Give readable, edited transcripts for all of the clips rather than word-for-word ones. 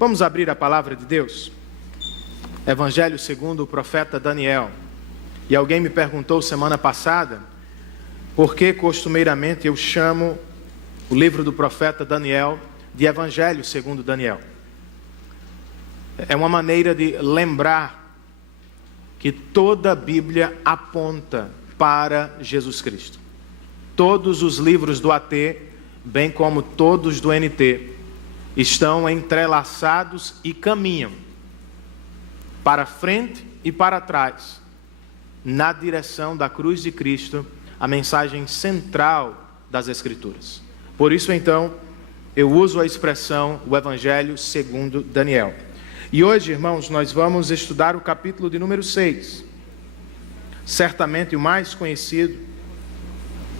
Vamos abrir a palavra de Deus? Evangelho segundo o profeta Daniel. E alguém me perguntou semana passada por que costumeiramente eu chamo o livro do profeta Daniel de Evangelho segundo Daniel. É uma maneira de lembrar que toda a Bíblia aponta para Jesus Cristo. Todos os livros do AT, bem como todos do NT, estão entrelaçados e caminham para frente e para trás, na direção da cruz de Cristo, a mensagem central das Escrituras. Por isso, então, eu uso a expressão o Evangelho segundo Daniel. E hoje, irmãos, nós vamos estudar o capítulo de número 6, certamente o mais conhecido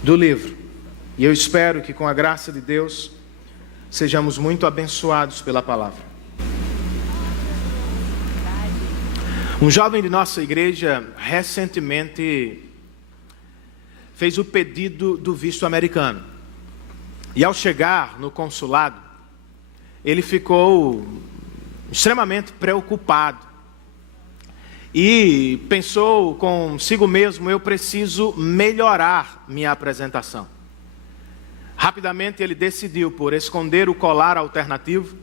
do livro. E eu espero que, com a graça de Deus, sejamos muito abençoados pela palavra. Um jovem de nossa igreja recentemente fez o pedido do visto americano. E ao chegar no consulado, ele ficou extremamente preocupado. E pensou consigo mesmo: eu preciso melhorar minha apresentação. Rapidamente ele decidiu por esconder o colar alternativo,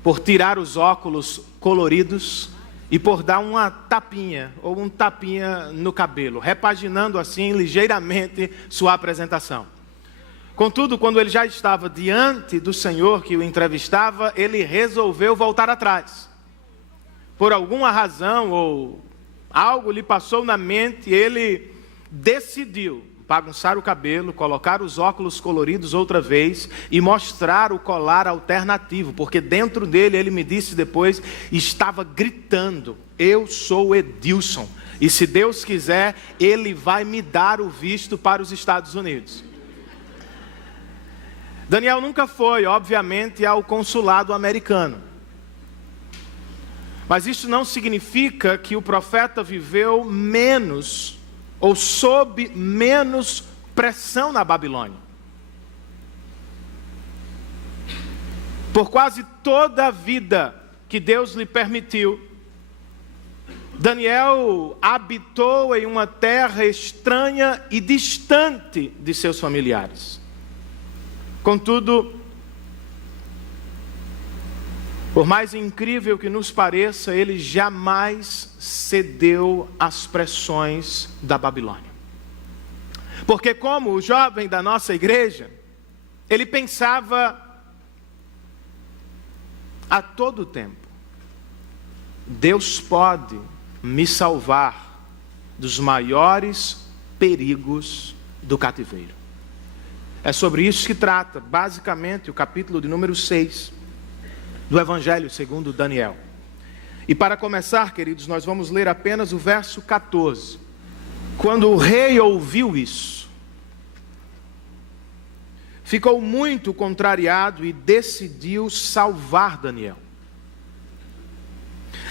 por tirar os óculos coloridos e por dar uma tapinha ou um tapinha no cabelo, repaginando assim ligeiramente sua apresentação. Contudo, quando ele já estava diante do Senhor que o entrevistava, ele resolveu voltar atrás. Por alguma razão ou algo lhe passou na mente, ele decidiu bagunçar o cabelo, colocar os óculos coloridos outra vez e mostrar o colar alternativo, porque dentro dele, ele me disse depois, estava gritando: eu sou Edilson, e se Deus quiser, Ele vai me dar o visto para os Estados Unidos. Daniel nunca foi, obviamente, ao consulado americano. Mas isso não significa que o profeta viveu menos ou sob menos pressão na Babilônia. Por quase toda a vida que Deus lhe permitiu, Daniel habitou em uma terra estranha e distante de seus familiares. Contudo, por mais incrível que nos pareça, ele jamais cedeu às pressões da Babilônia. Porque, como o jovem da nossa igreja, ele pensava a todo tempo: Deus pode me salvar dos maiores perigos do cativeiro. É sobre isso que trata, basicamente, o capítulo de número 6 do Evangelho segundo Daniel. E para começar, queridos, nós vamos ler apenas o verso 14. Quando o rei ouviu isso, ficou muito contrariado e decidiu salvar Daniel.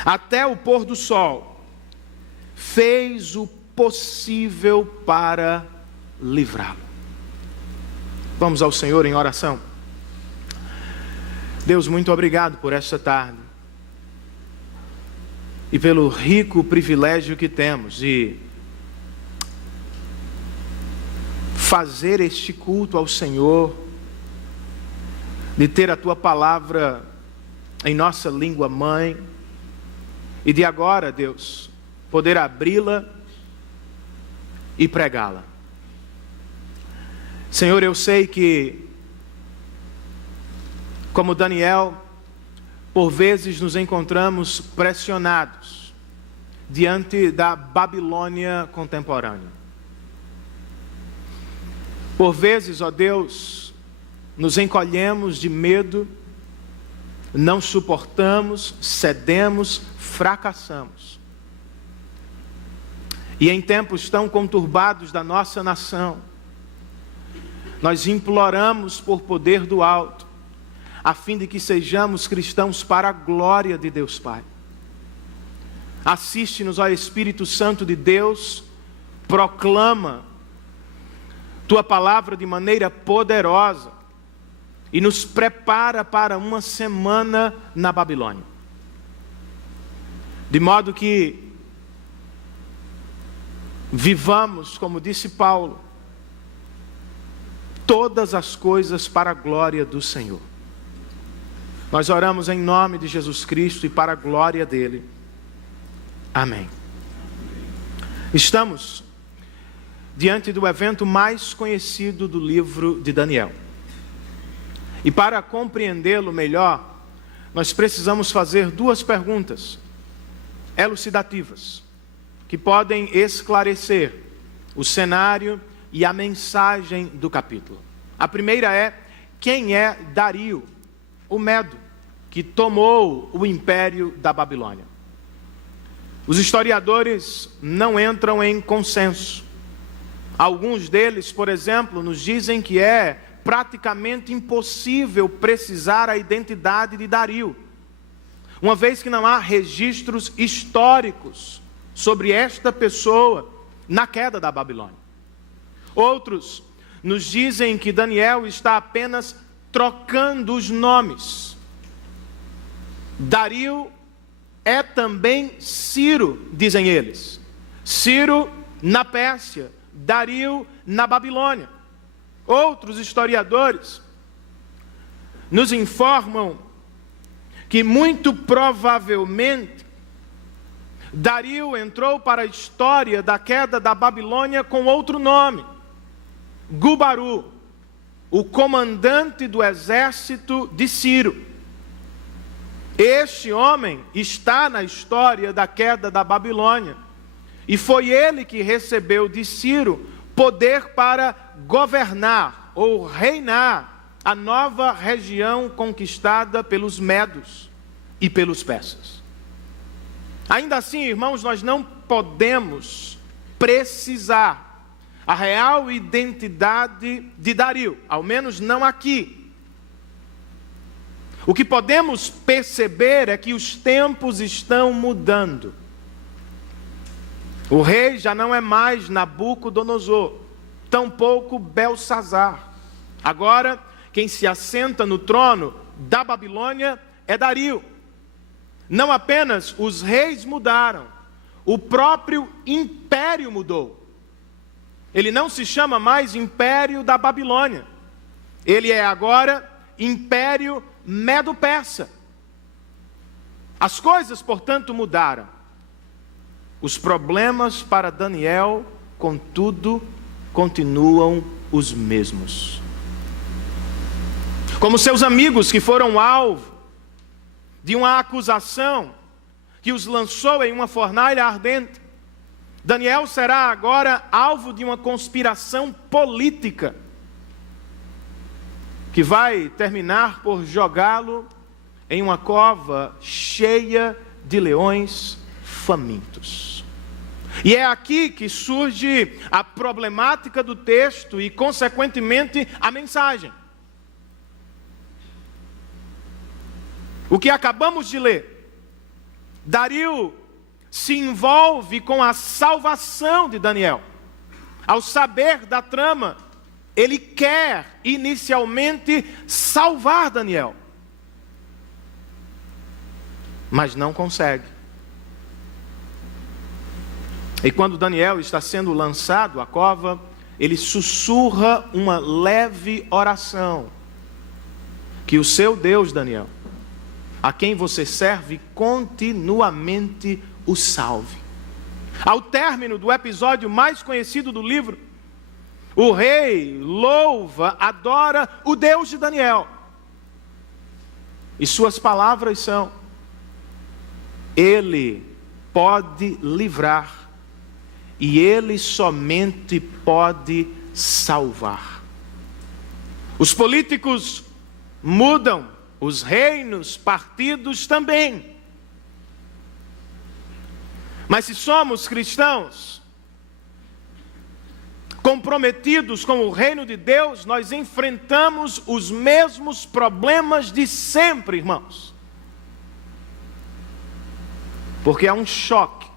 Até o pôr do sol, fez o possível para livrá-lo. Vamos ao Senhor em oração. Deus, muito obrigado por esta tarde e pelo rico privilégio que temos de fazer este culto ao Senhor, de ter a Tua palavra em nossa língua mãe e de agora, Deus, poder abri-la e pregá-la. Senhor, eu sei que, como Daniel, por vezes nos encontramos pressionados diante da Babilônia contemporânea. Por vezes, ó Deus, nos encolhemos de medo, não suportamos, cedemos, fracassamos. E em tempos tão conturbados da nossa nação, nós imploramos por poder do alto, a fim de que sejamos cristãos para a glória de Deus Pai. Assiste-nos, ó Espírito Santo de Deus, proclama Tua palavra de maneira poderosa e nos prepara para uma semana na Babilônia. De modo que vivamos, como disse Paulo, todas as coisas para a glória do Senhor. Nós oramos em nome de Jesus Cristo e para a glória dele. Amém. Estamos diante do evento mais conhecido do livro de Daniel. E para compreendê-lo melhor, nós precisamos fazer duas perguntas elucidativas, que podem esclarecer o cenário e a mensagem do capítulo. A primeira é: quem é Dario, o Medo, que tomou o império da Babilônia? Os historiadores não entram em consenso. Alguns deles, por exemplo, nos dizem que é praticamente impossível precisar a identidade de Dario, uma vez que não há registros históricos sobre esta pessoa na queda da Babilônia. Outros nos dizem que Daniel está apenas trocando os nomes. Dario é também Ciro, dizem eles. Ciro na Pérsia, Dario na Babilônia. Outros historiadores nos informam que muito provavelmente Dario entrou para a história da queda da Babilônia com outro nome: Gubaru, o comandante do exército de Ciro. Este homem está na história da queda da Babilônia, e foi ele que recebeu de Ciro poder para governar ou reinar a nova região conquistada pelos medos e pelos persas. Ainda assim, irmãos, nós não podemos precisar a real identidade de Dario, ao menos não aqui. O que podemos perceber é que os tempos estão mudando. O rei já não é mais Nabucodonosor, tampouco Belsazar. Agora, quem se assenta no trono da Babilônia é Dario. Não apenas os reis mudaram, o próprio império mudou. Ele não se chama mais Império da Babilônia. Ele é agora Império Medo-Persa. As coisas, portanto, mudaram. Os problemas para Daniel, contudo, continuam os mesmos. Como seus amigos que foram alvo de uma acusação que os lançou em uma fornalha ardente, Daniel será agora alvo de uma conspiração política que vai terminar por jogá-lo em uma cova cheia de leões famintos. E é aqui que surge a problemática do texto e, consequentemente, a mensagem. O que acabamos de ler, Dario se envolve com a salvação de Daniel. Ao saber da trama, ele quer inicialmente salvar Daniel, mas não consegue. E quando Daniel está sendo lançado à cova, ele sussurra uma leve oração: que o seu Deus, Daniel, a quem você serve continuamente, o salve. Ao término do episódio mais conhecido do livro, o rei louva, adora o Deus de Daniel. E suas palavras são: Ele pode livrar, e Ele somente pode salvar. Os políticos mudam, os reinos, partidos também. Mas se somos cristãos comprometidos com o reino de Deus, nós enfrentamos os mesmos problemas de sempre, irmãos. Porque há um choque,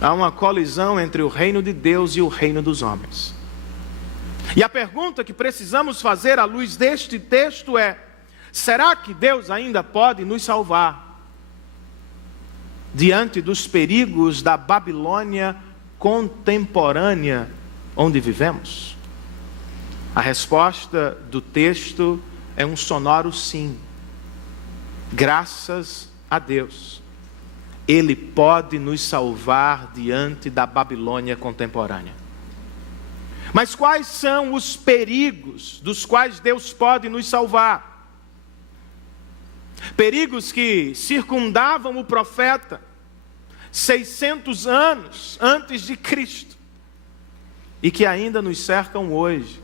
há uma colisão entre o reino de Deus e o reino dos homens. E a pergunta que precisamos fazer à luz deste texto é: será que Deus ainda pode nos salvar diante dos perigos da Babilônia contemporânea onde vivemos? A resposta do texto é um sonoro sim. Graças a Deus, Ele pode nos salvar diante da Babilônia contemporânea. Mas quais são os perigos dos quais Deus pode nos salvar? Perigos que circundavam o profeta 600 anos antes de Cristo e que ainda nos cercam hoje,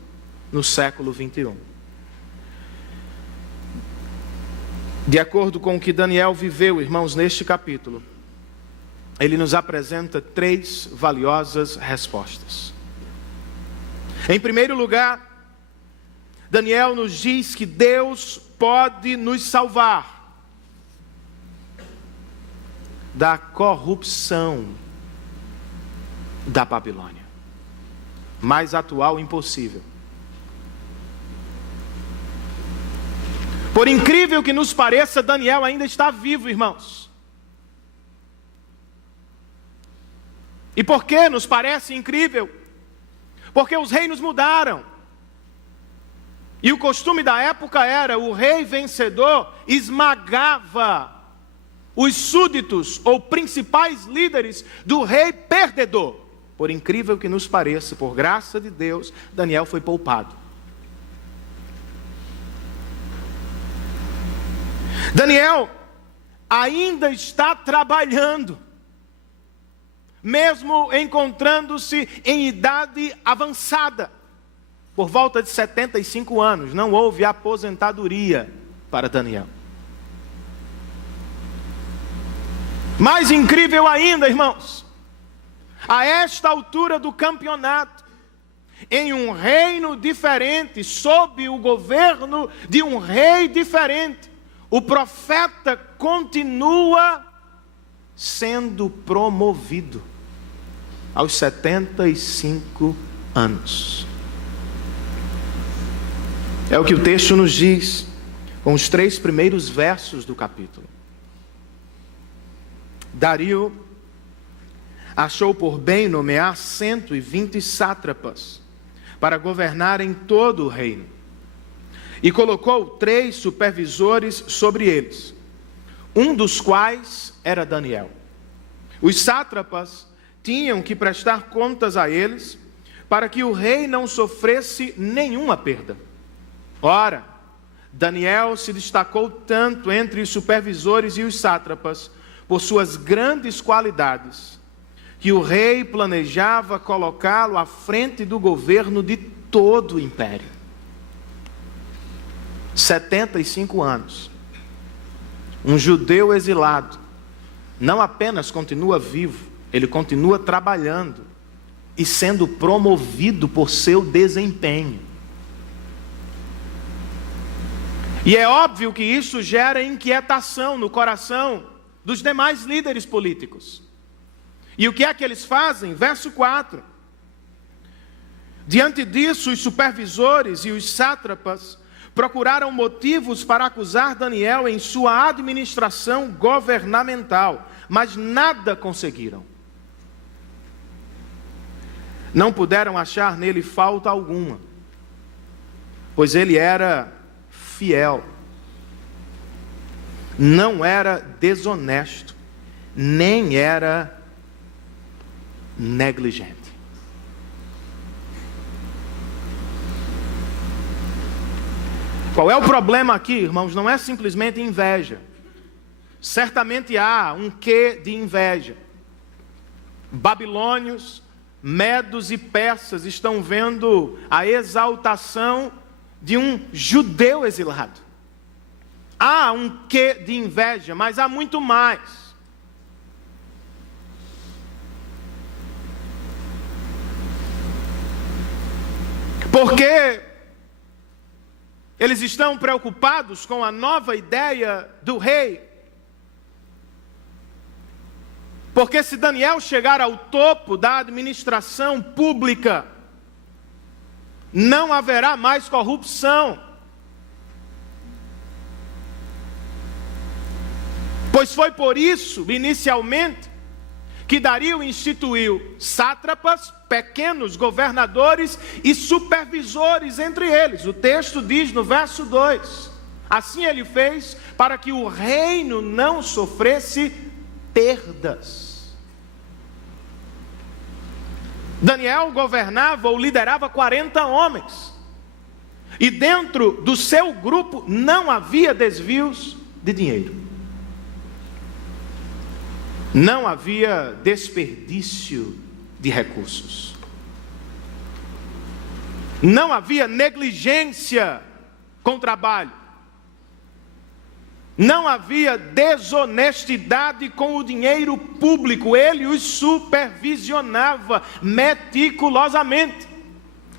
no século 21. De acordo com o que Daniel viveu, irmãos, neste capítulo, ele nos apresenta 3 valiosas respostas. Em primeiro lugar, Daniel nos diz que Deus pode nos salvar da corrupção da Babilônia. Mais atual impossível. Por incrível que nos pareça, Daniel ainda está vivo, irmãos. E por que nos parece incrível? Porque os reinos mudaram. E o costume da época era: o rei vencedor esmagava os súditos ou principais líderes do rei perdedor. Por incrível que nos pareça, por graça de Deus, Daniel foi poupado. Daniel ainda está trabalhando, mesmo encontrando-se em idade avançada, por volta de 75 anos, não houve aposentadoria para Daniel. Mais incrível ainda, irmãos, a esta altura do campeonato, em um reino diferente, sob o governo de um rei diferente, o profeta continua sendo promovido aos 75 anos. É o que o texto nos diz, com os 3 primeiros versos do capítulo. Dario achou por bem nomear 120 sátrapas para governarem todo o reino. E colocou 3 supervisores sobre eles, um dos quais era Daniel. Os sátrapas tinham que prestar contas a eles, para que o rei não sofresse nenhuma perda. Ora, Daniel se destacou tanto entre os supervisores e os sátrapas, por suas grandes qualidades, que o rei planejava colocá-lo à frente do governo de todo o império. 75 anos. Um judeu exilado não apenas continua vivo, ele continua trabalhando e sendo promovido por seu desempenho. E é óbvio que isso gera inquietação no coração dos demais líderes políticos. E o que é que eles fazem? Verso 4. Diante disso, os supervisores e os sátrapas procuraram motivos para acusar Daniel em sua administração governamental, mas nada conseguiram. Não puderam achar nele falta alguma, pois ele era fiel, não era desonesto, nem era negligente. Qual é o problema aqui, irmãos? Não é simplesmente inveja. Certamente há um quê de inveja. Babilônios, medos e persas estão vendo a exaltação de um judeu exilado. Há um quê de inveja, mas há muito mais. Porque eles estão preocupados com a nova ideia do rei. Porque se Daniel chegar ao topo da administração pública, não haverá mais corrupção. Pois foi por isso, inicialmente, que Dario instituiu sátrapas, pequenos governadores e supervisores entre eles. O texto diz no verso 2: assim ele fez para que o reino não sofresse perdas. Daniel governava ou liderava 40 homens. E dentro do seu grupo não havia desvios de dinheiro. Não havia desperdício de recursos. Não havia negligência com o trabalho. Não havia desonestidade com o dinheiro público. Ele os supervisionava meticulosamente.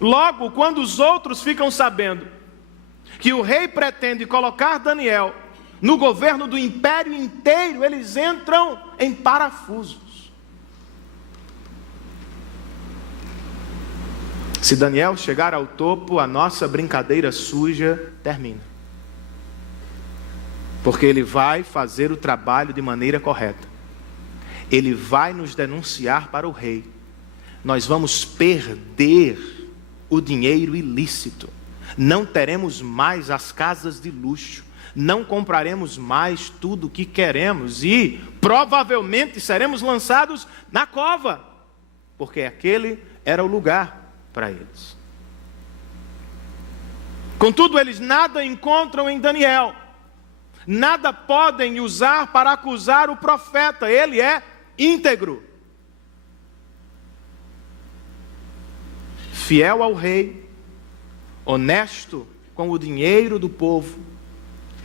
Logo, quando os outros ficam sabendo que o rei pretende colocar Daniel no governo do império inteiro, eles entram em parafusos. Se Daniel chegar ao topo, a nossa brincadeira suja termina. Porque ele vai fazer o trabalho de maneira correta. Ele vai nos denunciar para o rei. Nós vamos perder o dinheiro ilícito. Não teremos mais as casas de luxo. Não compraremos mais tudo o que queremos e provavelmente seremos lançados na cova, porque aquele era o lugar para eles. Contudo, eles nada encontram em Daniel, nada podem usar para acusar o profeta. Ele é íntegro, fiel ao rei, honesto com o dinheiro do povo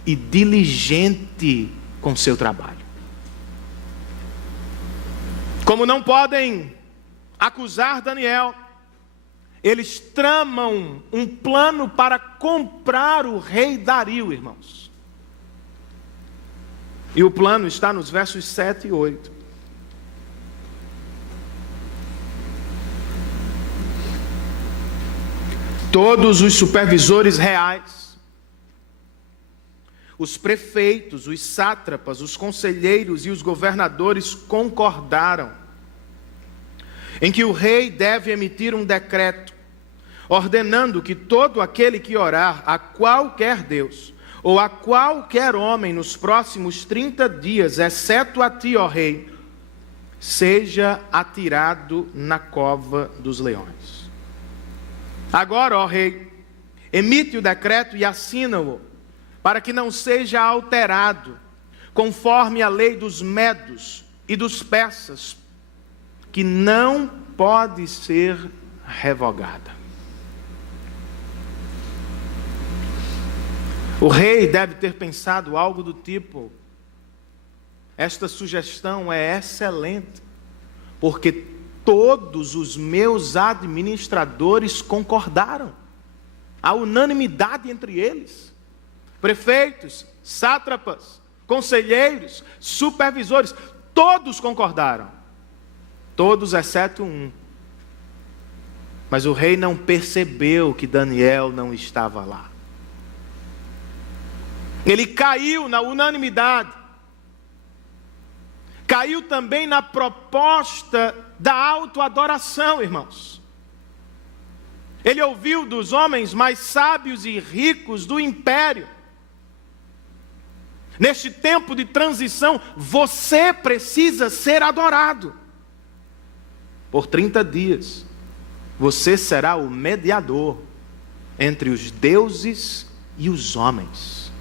e diligente com seu trabalho. Como não podem acusar Daniel, eles tramam um plano para comprar o rei Dario, irmãos. E o plano está nos versos 7 e 8. Todos os supervisores reais, os prefeitos, os sátrapas, os conselheiros e os governadores concordaram em que o rei deve emitir um decreto ordenando que todo aquele que orar a qualquer Deus ou a qualquer homem nos próximos 30 dias, exceto a ti, ó rei, seja atirado na cova dos leões. Agora, ó rei, emite o decreto e assina-o, para que não seja alterado, conforme a lei dos medos e dos persas, que não pode ser revogada. O rei deve ter pensado algo do tipo: esta sugestão é excelente, porque todos os meus administradores concordaram, há unanimidade entre eles. Prefeitos, sátrapas, conselheiros, supervisores, todos concordaram. Todos exceto um. Mas o rei não percebeu que Daniel não estava lá. Ele caiu na unanimidade. Caiu também na proposta da autoadoração, irmãos. Ele ouviu dos homens mais sábios e ricos do império: neste tempo de transição, você precisa ser adorado. Por 30 dias, você será o mediador entre os deuses e os homens.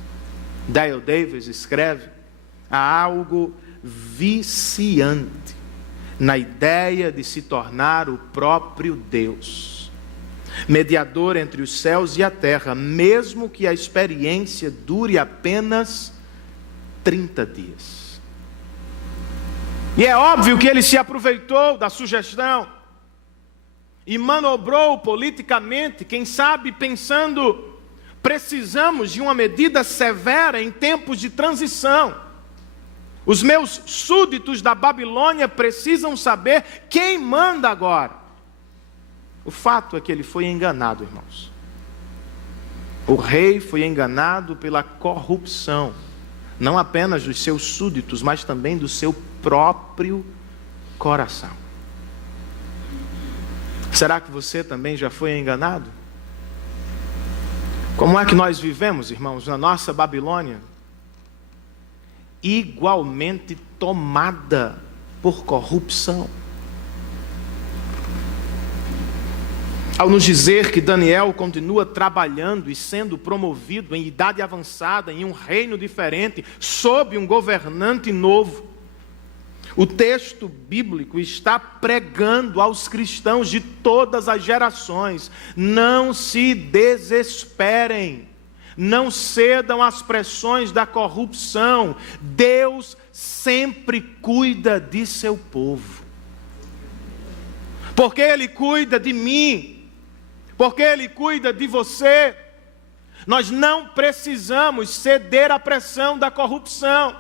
Dale Davis escreve: há algo viciante na ideia de se tornar o próprio Deus, mediador entre os céus e a terra, mesmo que a experiência dure apenas 30 dias. E é óbvio que ele se aproveitou da sugestão e manobrou politicamente, quem sabe pensando: precisamos de uma medida severa em tempos de transição. Os meus súditos da Babilônia precisam saber quem manda agora. O fato é que ele foi enganado, irmãos. O rei foi enganado pela corrupção, não apenas dos seus súditos, mas também do seu próprio coração. Será que você também já foi enganado? Como é que nós vivemos, irmãos, na nossa Babilônia? Igualmente tomada por corrupção. Ao nos dizer que Daniel continua trabalhando e sendo promovido em idade avançada, em um reino diferente, sob um governante novo, o texto bíblico está pregando aos cristãos de todas as gerações: não se desesperem, não cedam às pressões da corrupção. Deus sempre cuida de seu povo, porque Ele cuida de mim, porque Ele cuida de você. Nós não precisamos ceder à pressão da corrupção,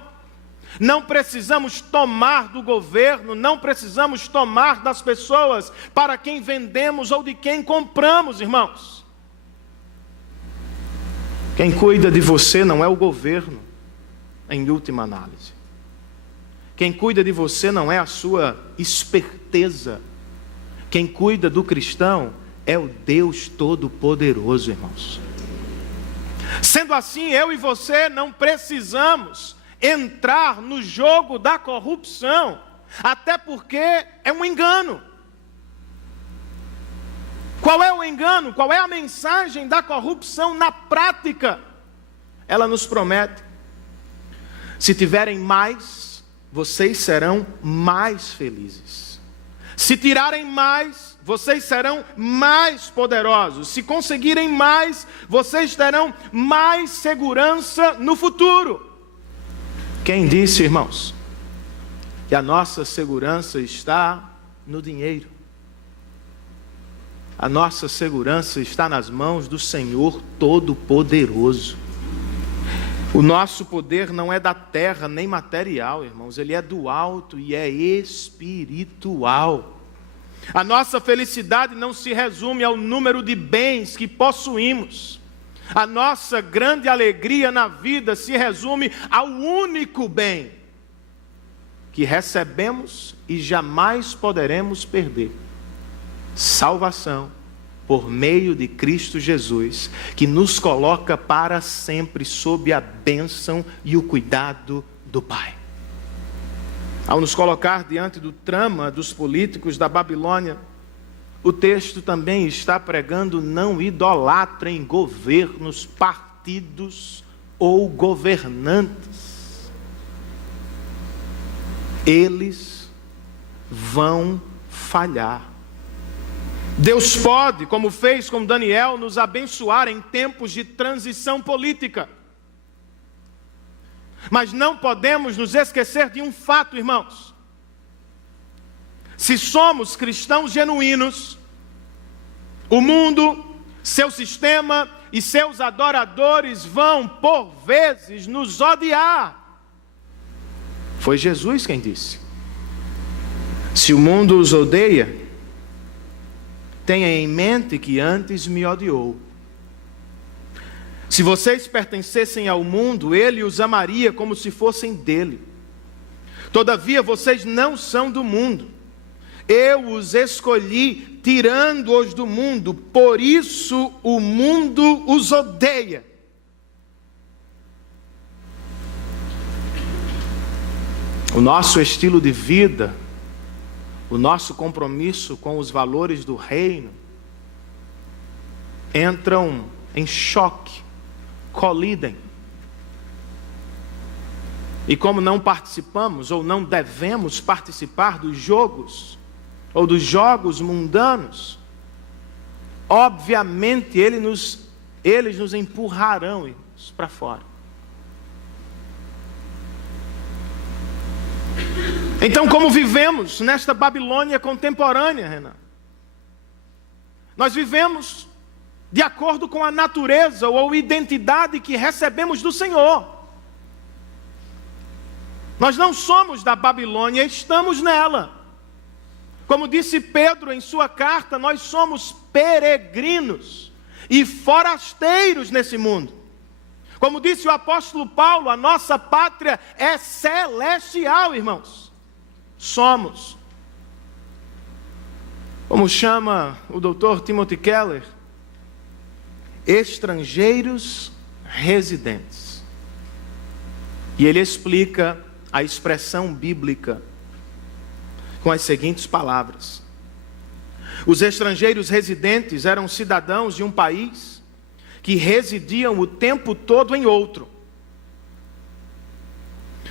não precisamos tomar do governo, não precisamos tomar das pessoas para quem vendemos ou de quem compramos, irmãos. Quem cuida de você não é o governo, em última análise. Quem cuida de você não é a sua esperteza. Quem cuida do cristão é o Deus Todo-Poderoso, irmãos. Sendo assim, eu e você não precisamos entrar no jogo da corrupção, até porque é um engano. Qual é o engano? Qual é a mensagem da corrupção na prática? Ela nos promete: se tiverem mais, vocês serão mais felizes. Se tirarem mais, vocês serão mais poderosos. Se conseguirem mais, vocês terão mais segurança no futuro. Quem disse, irmãos, que a nossa segurança está no dinheiro? A nossa segurança está nas mãos do Senhor Todo-Poderoso. O nosso poder não é da terra nem material, irmãos. Ele é do alto e é espiritual. A nossa felicidade não se resume ao número de bens que possuímos. A nossa grande alegria na vida se resume ao único bem que recebemos e jamais poderemos perder: salvação por meio de Cristo Jesus, que nos coloca para sempre sob a bênção e o cuidado do Pai. Ao nos colocar diante do trama dos políticos da Babilônia, o texto também está pregando: não idolatrem governos, partidos ou governantes. Eles vão falhar. Deus pode, como fez com Daniel, nos abençoar em tempos de transição política. Mas não podemos nos esquecer de um fato, irmãos. Se somos cristãos genuínos, o mundo, seu sistema e seus adoradores vão, por vezes, nos odiar. Foi Jesus quem disse: se o mundo os odeia, tenha em mente que antes me odiou. Se vocês pertencessem ao mundo, ele os amaria como se fossem dele. Todavia, vocês não são do mundo. Eu os escolhi, tirando-os do mundo, por isso o mundo os odeia. O nosso estilo de vida, o nosso compromisso com os valores do reino, entram em choque, colidem. E como não participamos ou não devemos participar dos jogos ou dos jogos mundanos, obviamente eles nos empurrarão, irmãos, para fora. Então, como vivemos nesta Babilônia contemporânea, Renan? Nós vivemos de acordo com a natureza ou identidade que recebemos do Senhor. Nós não somos da Babilônia, estamos nela. Como disse Pedro em sua carta, nós somos peregrinos e forasteiros nesse mundo. Como disse o apóstolo Paulo, a nossa pátria é celestial, irmãos. Somos, como chama o Dr. Timothy Keller, estrangeiros residentes. E ele explica a expressão bíblica com as seguintes palavras: os estrangeiros residentes eram cidadãos de um país que residiam o tempo todo em outro.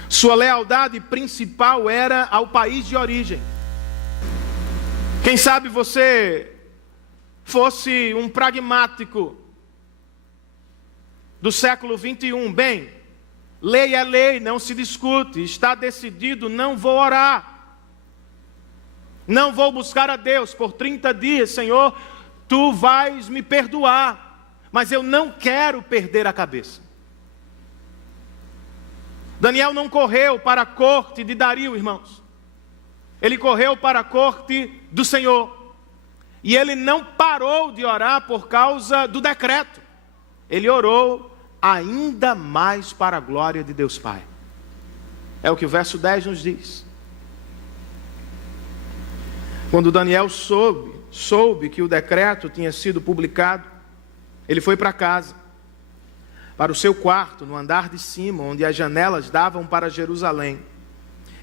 Sua lealdade principal era ao país de origem. Quem sabe você fosse um pragmático do século 21. Bem, lei é lei, não se discute. Está decidido, não vou orar. Não vou buscar a Deus por 30 dias, Senhor, Tu vais me perdoar. Mas eu não quero perder a cabeça. Daniel não correu para a corte de Dario, irmãos. Ele correu para a corte do Senhor. E ele não parou de orar por causa do decreto. Ele orou ainda mais para a glória de Deus Pai. É o que o verso 10 nos diz. Quando Daniel soube que o decreto tinha sido publicado, ele foi para casa, para o seu quarto, no andar de cima, onde as janelas davam para Jerusalém.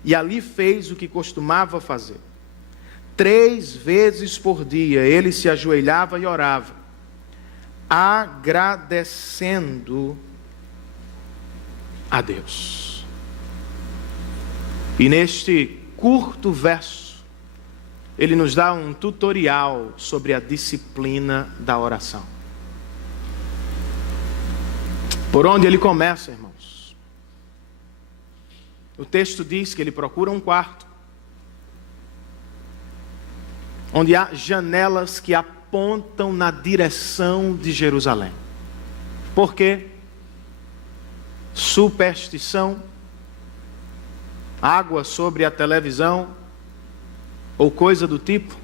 E ali fez o que costumava fazer. 3 vezes por dia ele se ajoelhava e orava, agradecendo a Deus. E neste curto verso, ele nos dá um tutorial sobre a disciplina da oração. Por onde ele começa, irmãos? O texto diz que ele procura um quarto onde há janelas que apontam na direção de Jerusalém. Por quê? Superstição? Água sobre a televisão? Ou coisa do tipo?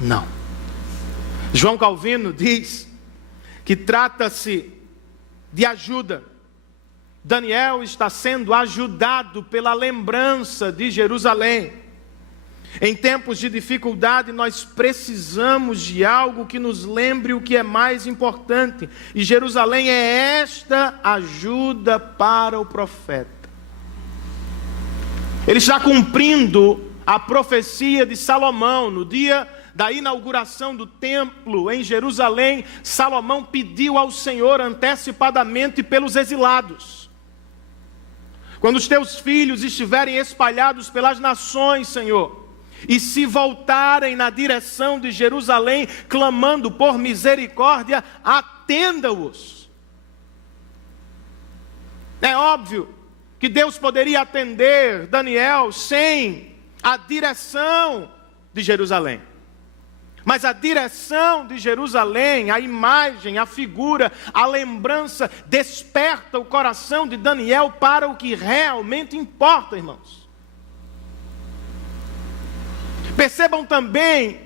Não. João Calvino diz que trata-se de ajuda. Daniel está sendo ajudado pela lembrança de Jerusalém. Em tempos de dificuldade, nós precisamos de algo que nos lembre o que é mais importante. E Jerusalém é esta ajuda para o profeta. Ele está cumprindo a profecia de Salomão. No dia da inauguração do templo em Jerusalém, Salomão pediu ao Senhor antecipadamente pelos exilados. Quando os teus filhos estiverem espalhados pelas nações, Senhor, e se voltarem na direção de Jerusalém, clamando por misericórdia, atenda-os. É óbvio que Deus poderia atender Daniel sem a direção de Jerusalém. Mas a direção de Jerusalém, a imagem, a figura, a lembrança, desperta o coração de Daniel para o que realmente importa, irmãos. Percebam também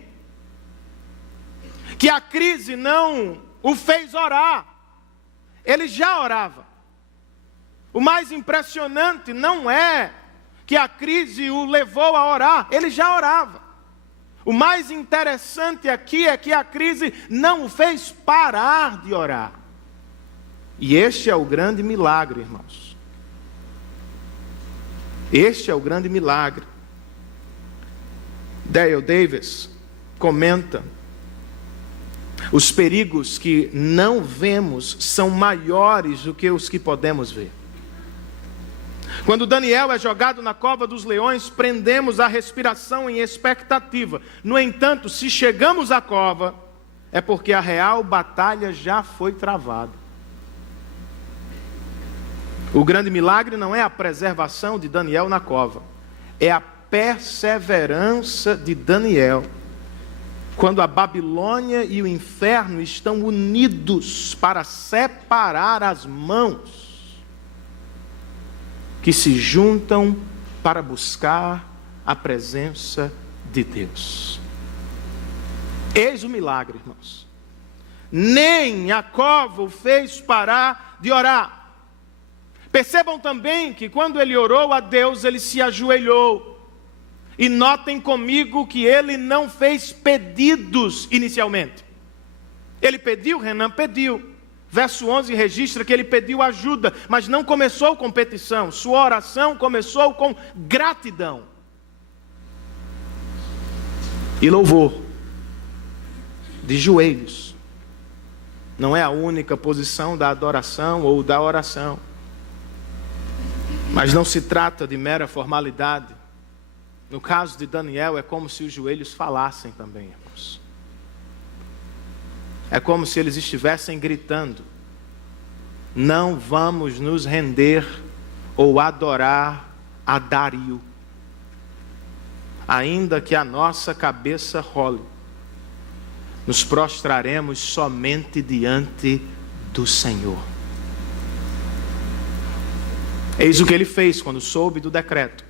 que a crise não o fez orar. Ele já orava. O mais impressionante não é que a crise o levou a orar, ele já orava. O mais interessante aqui é que a crise não o fez parar de orar. E este é o grande milagre, irmãos. Este é o grande milagre. Dale Davis comenta: os perigos que não vemos são maiores do que os que podemos ver. Quando Daniel é jogado na cova dos leões, prendemos a respiração em expectativa. No entanto, se chegamos à cova, é porque a real batalha já foi travada. O grande milagre não é a preservação de Daniel na cova, é a perseverança de Daniel, quando a Babilônia e o inferno estão unidos para separar as mãos, que se juntam para buscar a presença de Deus. Eis o milagre, irmãos. Nem a cova o fez parar de orar. Percebam também que quando ele orou a Deus, ele se ajoelhou. E notem comigo que ele não fez pedidos inicialmente. Ele pediu, Renan pediu. Verso 11 registra que ele pediu ajuda, mas não começou com petição. Sua oração começou com gratidão e louvor, de joelhos. Não é a única posição da adoração ou da oração, mas não se trata de mera formalidade. No caso de Daniel, é como se os joelhos falassem também, irmãos. É como se eles estivessem gritando: não vamos nos render ou adorar a Dario, ainda que a nossa cabeça role, nos prostraremos somente diante do Senhor. Eis o que ele fez quando soube do decreto.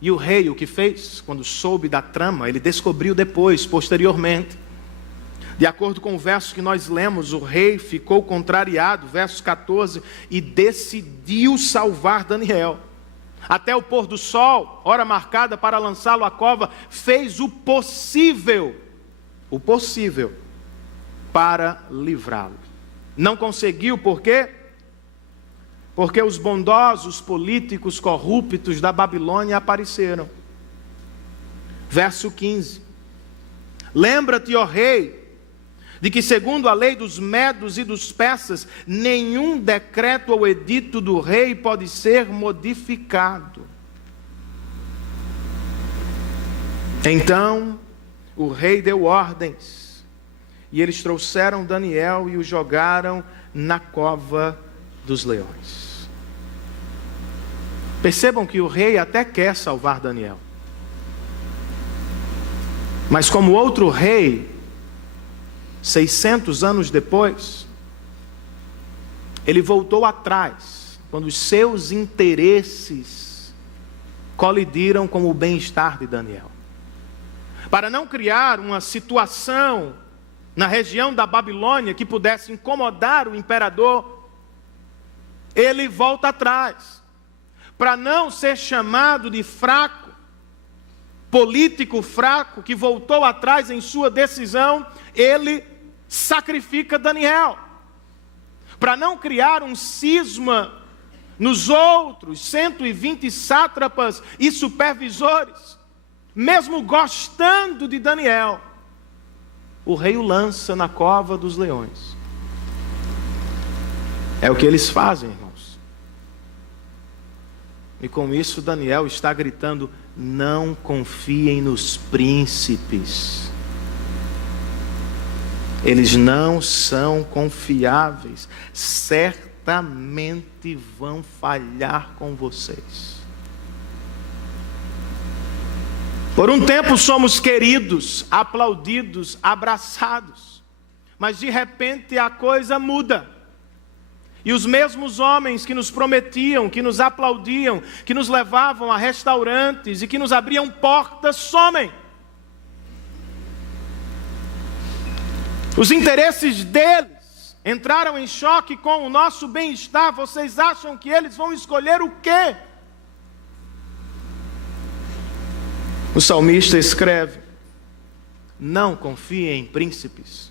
E o rei o que fez quando soube da trama, ele descobriu depois, posteriormente. De acordo com o verso que nós lemos, o rei ficou contrariado, verso 14, e decidiu salvar Daniel. Até o pôr do sol, hora marcada para lançá-lo à cova, fez o possível para livrá-lo. Não conseguiu, por quê? Porque os bondosos políticos corruptos da Babilônia apareceram. Verso 15. Lembra-te, ó rei, de que segundo a lei dos medos e dos persas, nenhum decreto ou edito do rei pode ser modificado. Então, o rei deu ordens, e eles trouxeram Daniel e o jogaram na cova dos leões. Percebam que o rei até quer salvar Daniel. Mas como outro rei, 600 anos depois, ele voltou atrás, quando os seus interesses colidiram com o bem-estar de Daniel. Para não criar uma situação na região da Babilônia que pudesse incomodar o imperador, ele volta atrás. Para não ser chamado de fraco, político fraco, que voltou atrás em sua decisão, ele sacrifica Daniel. Para não criar um cisma nos outros 120 sátrapas e supervisores, mesmo gostando de Daniel, o rei o lança na cova dos leões. É o que eles fazem, irmãos. E com isso Daniel está gritando: não confiem nos príncipes. Eles não são confiáveis. Certamente vão falhar com vocês. Por um tempo somos queridos, aplaudidos, abraçados. Mas de repente a coisa muda. E os mesmos homens que nos prometiam, que nos aplaudiam, que nos levavam a restaurantes e que nos abriam portas, somem. Os interesses deles entraram em choque com o nosso bem-estar. Vocês acham que eles vão escolher o quê? O salmista escreve: não confiem em príncipes,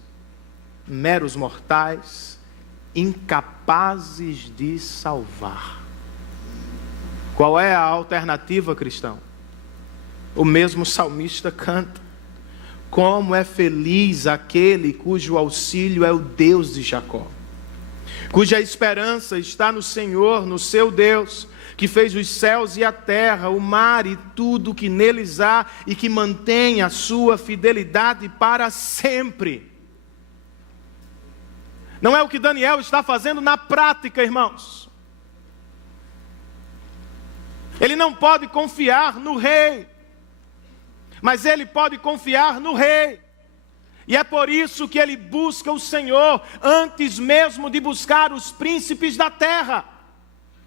meros mortais, incapazes de salvar. Qual é a alternativa, cristão? O mesmo salmista canta: como é feliz aquele cujo auxílio é o Deus de Jacó, cuja esperança está no Senhor, no seu Deus, que fez os céus e a terra, o mar e tudo que neles há, e que mantém a sua fidelidade para sempre. Não é o que Daniel está fazendo na prática, irmãos. Ele não pode confiar no rei, mas ele pode confiar no rei. E é por isso que ele busca o Senhor, antes mesmo de buscar os príncipes da terra.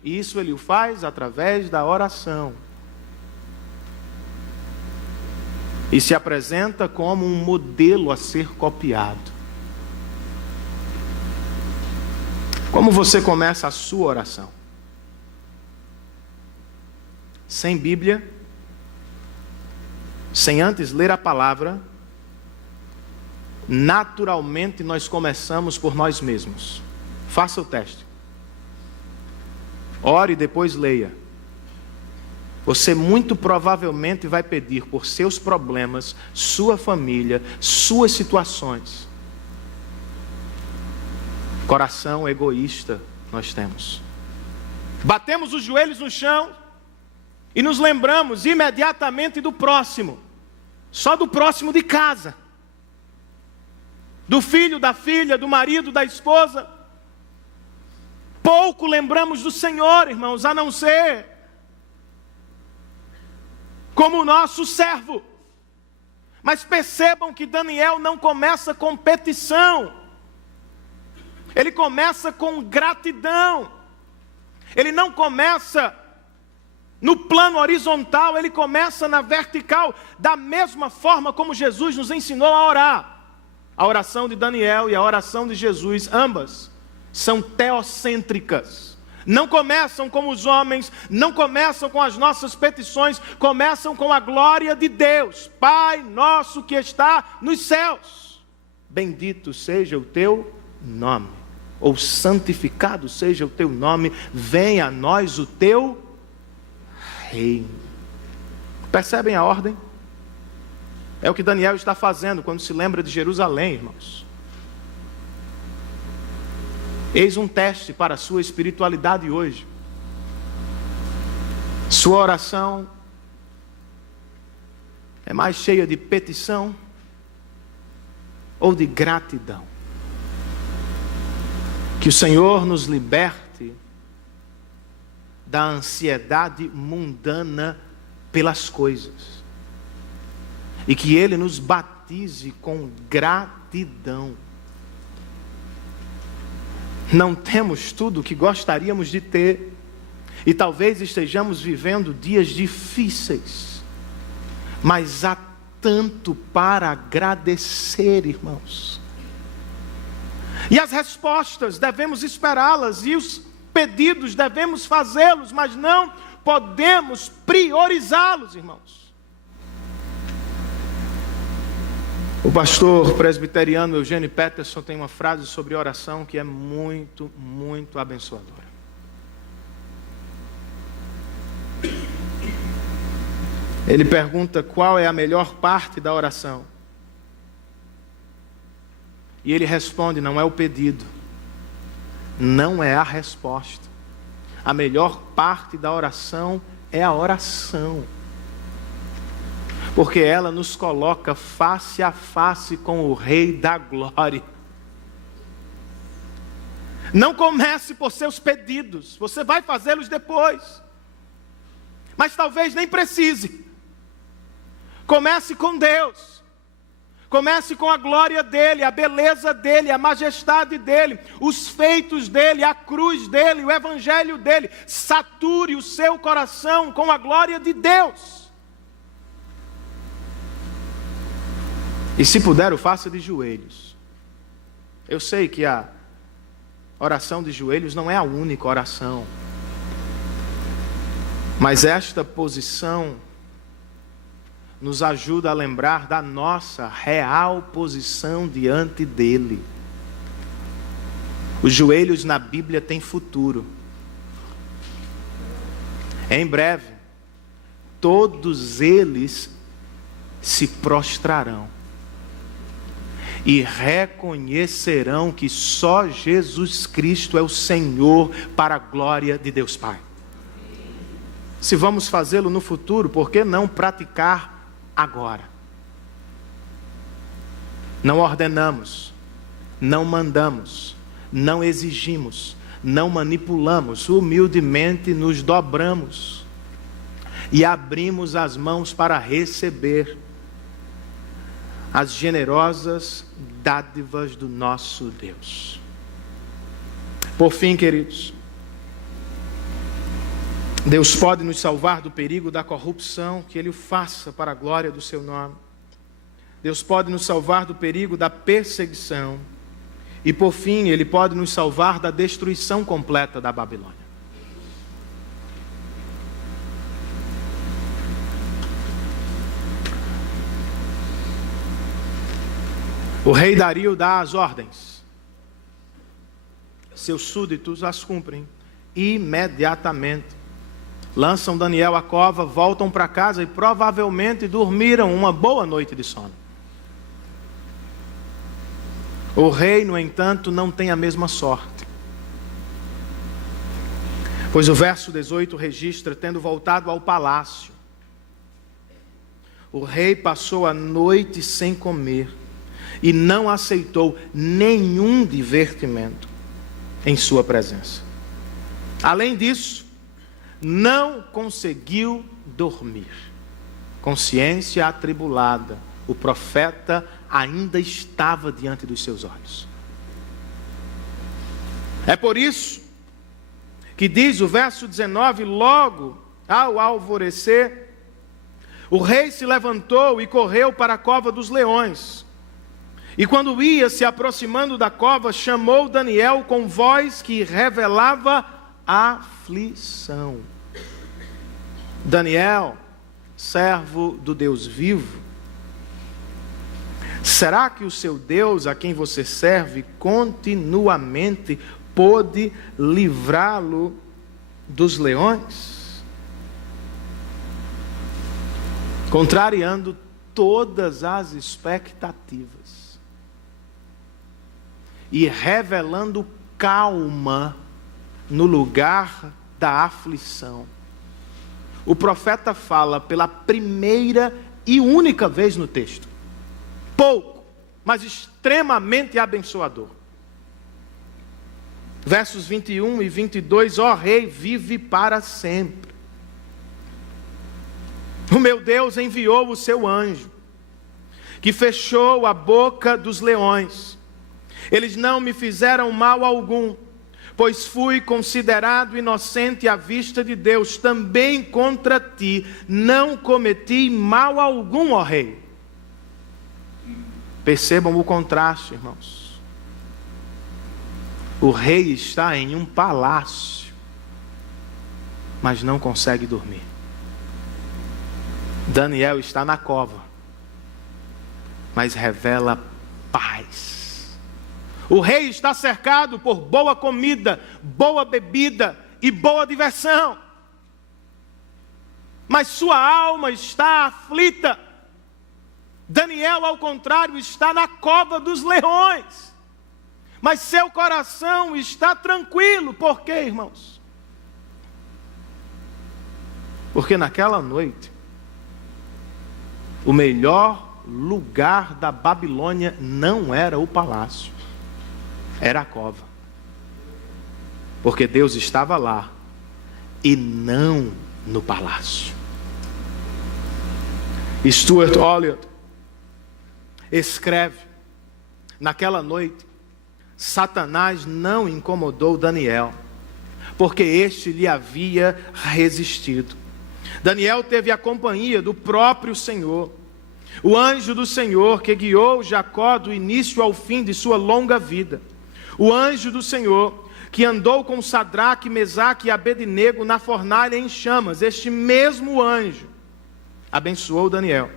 E isso ele o faz através da oração. e se apresenta como um modelo a ser copiado. Como você começa a sua oração? Sem Bíblia, sem antes ler a palavra, naturalmente nós começamos por nós mesmos. Faça o teste. Ore e depois leia. Você muito provavelmente vai pedir por seus problemas, sua família, suas situações. Coração egoísta nós temos. Batemos os joelhos no chão e nos lembramos imediatamente do próximo. Só do próximo de casa. Do filho, da filha, do marido, da esposa. Pouco lembramos do Senhor, irmãos, a não ser como nosso servo. Mas percebam que Daniel não começa com petição. Ele começa com gratidão. Ele não começa no plano horizontal, ele começa na vertical, da mesma forma como Jesus nos ensinou a orar. A oração de Daniel e a oração de Jesus, ambas são teocêntricas. Não começam como os homens, não começam com as nossas petições, começam com a glória de Deus. Pai nosso que está nos céus, bendito seja o teu nome, ou santificado seja o teu nome, venha a nós o teu reino. Percebem a ordem? É o que Daniel está fazendo quando se lembra de Jerusalém, irmãos. Eis um teste para a sua espiritualidade hoje. Sua oração é mais cheia de petição ou de gratidão? Que o Senhor nos liberte da ansiedade mundana pelas coisas. E que Ele nos batize com gratidão. Não temos tudo o que gostaríamos de ter. E talvez estejamos vivendo dias difíceis. Mas há tanto para agradecer, irmãos. E as respostas devemos esperá-las. E os pedidos devemos fazê-los. Mas não podemos priorizá-los, irmãos. O pastor presbiteriano Eugênio Peterson tem uma frase sobre oração que é muito, muito abençoadora. Ele pergunta qual é a melhor parte da oração. E ele responde, não é o pedido, não é a resposta. A melhor parte da oração é a oração. Porque ela nos coloca face a face com o Rei da Glória. Não comece por seus pedidos, você vai fazê-los depois. Mas talvez nem precise. Comece com Deus. Comece com a glória dEle, a beleza dEle, a majestade dEle, os feitos dEle, a cruz dEle, o evangelho dEle. Sature o seu coração com a glória de Deus. E se puder, o faça de joelhos. Eu sei que a oração de joelhos não é a única oração. Mas esta posição nos ajuda a lembrar da nossa real posição diante dEle. Os joelhos na Bíblia têm futuro. Em breve, todos eles se prostrarão. E reconhecerão que só Jesus Cristo é o Senhor para a glória de Deus Pai. Se vamos fazê-lo no futuro, por que não praticar agora? Não ordenamos, não mandamos, não exigimos, não manipulamos, humildemente nos dobramos e abrimos as mãos para receber as generosas dádivas do nosso Deus. Por fim, queridos, Deus pode nos salvar do perigo da corrupção, que Ele o faça para a glória do seu nome. Deus pode nos salvar do perigo da perseguição. E por fim, Ele pode nos salvar da destruição completa da Babilônia. O rei Dario dá as ordens. Seus súditos as cumprem imediatamente. Lançam Daniel à cova, voltam para casa e provavelmente dormiram uma boa noite de sono. O rei, no entanto, não tem a mesma sorte. Pois o verso 18 registra, tendo voltado ao palácio, o rei passou a noite sem comer e não aceitou nenhum divertimento em sua presença. Além disso, não conseguiu dormir. Consciência atribulada, o profeta ainda estava diante dos seus olhos. É por isso que diz o verso 19, logo ao alvorecer, o rei se levantou e correu para a cova dos leões. E quando ia se aproximando da cova, chamou Daniel com voz que revelava aflição. Daniel, servo do Deus vivo, será que o seu Deus, a quem você serve continuamente, pôde livrá-lo dos leões? Contrariando todas as expectativas e revelando calma no lugar da aflição, o profeta fala pela primeira e única vez no texto, pouco, mas extremamente abençoador. Versos 21 e 22, ó rei, vive para sempre. O meu Deus enviou o seu anjo, que fechou a boca dos leões. Eles não me fizeram mal algum, pois fui considerado inocente à vista de Deus. Também contra ti não cometi mal algum, ó rei. Percebam o contraste, irmãos. O rei está em um palácio, mas não consegue dormir. Daniel está na cova, mas revela paz. O rei está cercado por boa comida, boa bebida e boa diversão, mas sua alma está aflita. Daniel, ao contrário, está na cova dos leões, mas seu coração está tranquilo. Por quê, irmãos? Porque naquela noite, o melhor lugar da Babilônia não era o palácio, era a cova. Porque Deus estava lá e não no palácio. Stuart Olliott escreve: naquela noite, Satanás não incomodou Daniel, porque este lhe havia resistido. Daniel teve a companhia do próprio Senhor, o anjo do Senhor que guiou Jacó do início ao fim de sua longa vida. O anjo do Senhor que andou com Sadraque, Mesaque e Abednego na fornalha em chamas. Este mesmo anjo abençoou Daniel,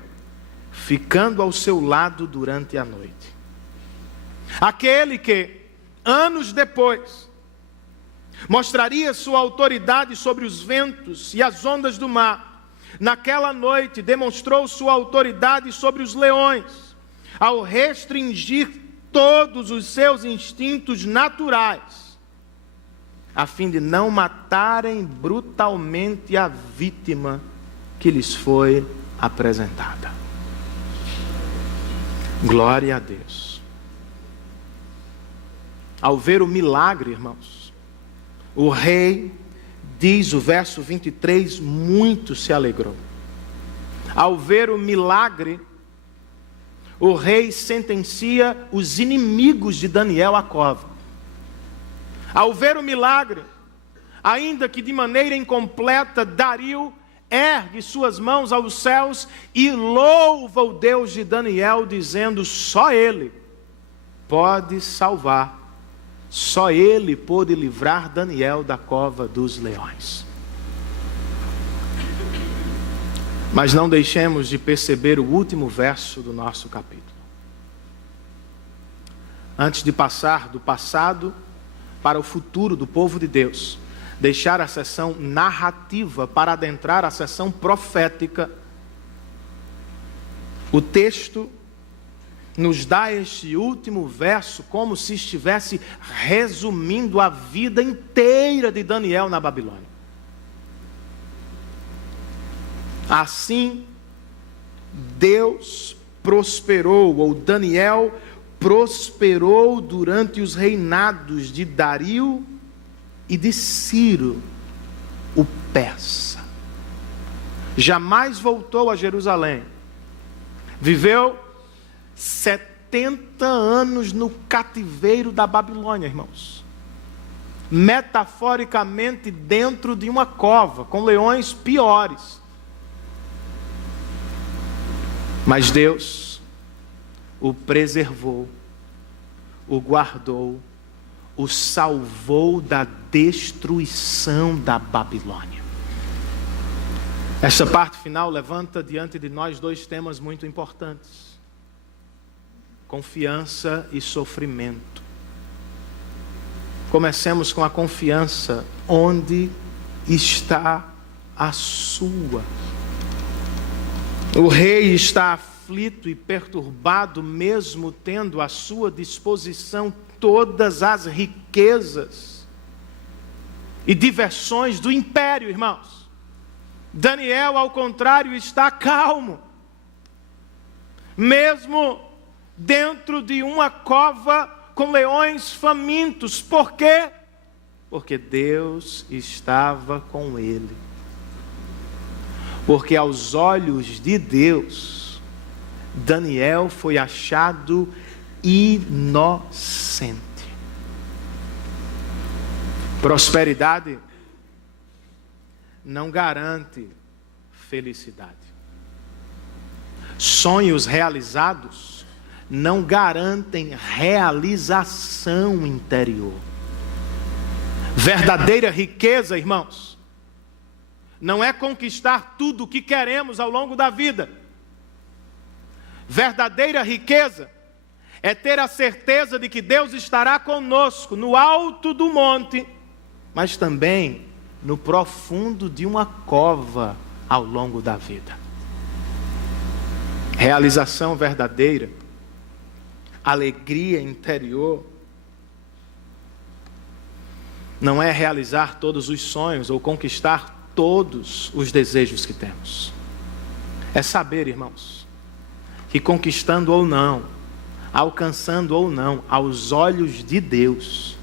ficando ao seu lado durante a noite. Aquele que, anos depois, mostraria sua autoridade sobre os ventos e as ondas do mar, naquela noite demonstrou sua autoridade sobre os leões, ao restringir todos os seus instintos naturais, a fim de não matarem brutalmente a vítima que lhes foi apresentada. Glória a Deus. Ao ver o milagre, irmãos, o rei, diz o verso 23, muito se alegrou. Ao ver o milagre, o rei sentencia os inimigos de Daniel à cova. Ao ver o milagre, ainda que de maneira incompleta, Dario ergue suas mãos aos céus e louva o Deus de Daniel, dizendo: só Ele pode salvar, só Ele pôde livrar Daniel da cova dos leões. Mas não deixemos de perceber o último verso do nosso capítulo. Antes de passar do passado para o futuro do povo de Deus, deixar a sessão narrativa para adentrar a sessão profética, o texto nos dá este último verso como se estivesse resumindo a vida inteira de Daniel na Babilônia. Assim, Deus prosperou, ou Daniel prosperou durante os reinados de Dario e de Ciro, o persa. Jamais voltou a Jerusalém. Viveu 70 anos no cativeiro da Babilônia, irmãos. Metaforicamente dentro de uma cova, com leões piores. Mas Deus o preservou, o guardou, o salvou da destruição da Babilônia. Esta parte final levanta diante de nós dois temas muito importantes: confiança e sofrimento. Comecemos com a confiança. Onde está a sua? O rei está aflito e perturbado, mesmo tendo à sua disposição todas as riquezas e diversões do império, irmãos. Daniel, ao contrário, está calmo, mesmo dentro de uma cova com leões famintos. Por quê? Porque Deus estava com ele. Porque aos olhos de Deus, Daniel foi achado inocente. Prosperidade não garante felicidade. Sonhos realizados não garantem realização interior. Verdadeira riqueza, irmãos, não é conquistar tudo o que queremos ao longo da vida. Verdadeira riqueza é ter a certeza de que Deus estará conosco no alto do monte, mas também no profundo de uma cova ao longo da vida. Realização verdadeira, alegria interior, não é realizar todos os sonhos ou conquistar todos os desejos que temos. É saber, irmãos, que conquistando ou não, alcançando ou não, aos olhos de Deus,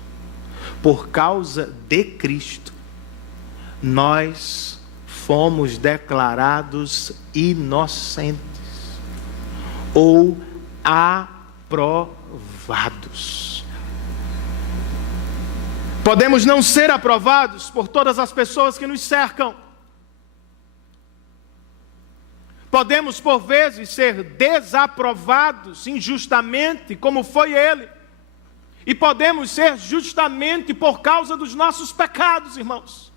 por causa de Cristo, nós fomos declarados inocentes ou aprovados. Podemos não ser aprovados por todas as pessoas que nos cercam. Podemos, por vezes, ser desaprovados injustamente, como foi ele. E podemos ser justamente por causa dos nossos pecados, irmãos.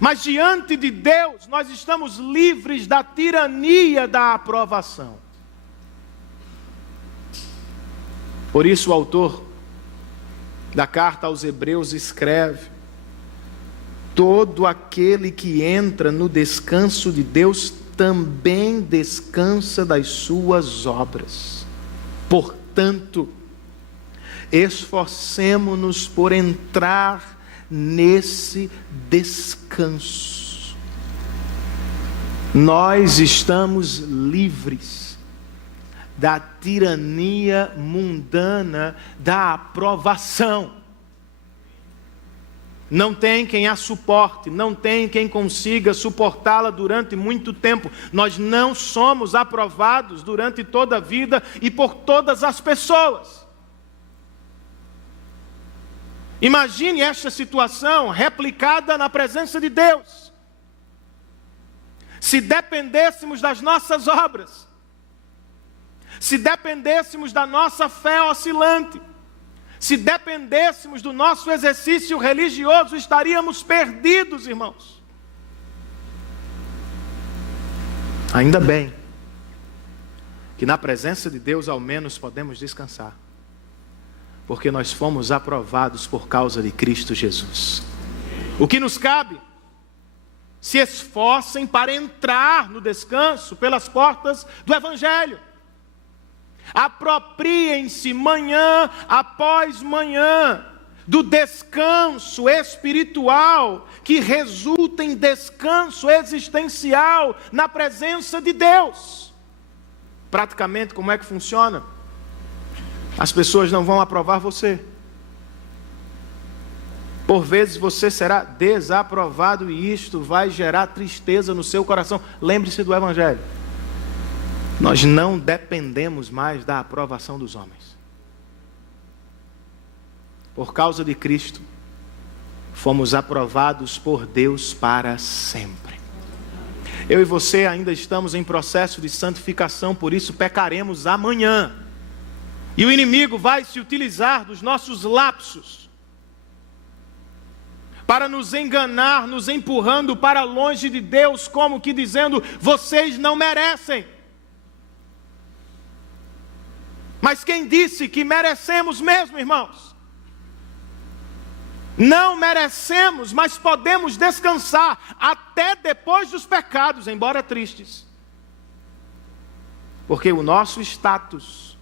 Mas diante de Deus, nós estamos livres da tirania da aprovação. Por isso o autor da carta aos Hebreus escreve: todo aquele que entra no descanso de Deus também descansa das suas obras. Portanto, esforcemo-nos por entrar nesse descanso. Nós estamos livres da tirania mundana da aprovação. Não tem quem a suporte, não tem quem consiga suportá-la durante muito tempo. Nós não somos aprovados durante toda a vida e por todas as pessoas. Imagine esta situação replicada na presença de Deus. se dependêssemos das nossas obras, se dependêssemos da nossa fé oscilante, se dependêssemos do nosso exercício religioso, estaríamos perdidos, irmãos. Ainda bem que na presença de Deus ao menos podemos descansar, porque nós fomos aprovados por causa de Cristo Jesus. O que nos cabe? Se esforcem para entrar no descanso pelas portas do Evangelho. Apropriem-se manhã após manhã do descanso espiritual que resulta em descanso existencial na presença de Deus. Praticamente, como é que funciona? As pessoas não vão aprovar você. Por vezes você será desaprovado e isto vai gerar tristeza no seu coração. Lembre-se do Evangelho. Nós não dependemos mais da aprovação dos homens. Por causa de Cristo, fomos aprovados por Deus para sempre. Eu e você ainda estamos em processo de santificação, por isso pecaremos amanhã. E o inimigo vai se utilizar dos nossos lapsos para nos enganar, nos empurrando para longe de Deus, como que dizendo: vocês não merecem. Mas quem disse que merecemos mesmo, irmãos? Não merecemos, mas podemos descansar até depois dos pecados, embora tristes. Porque o nosso status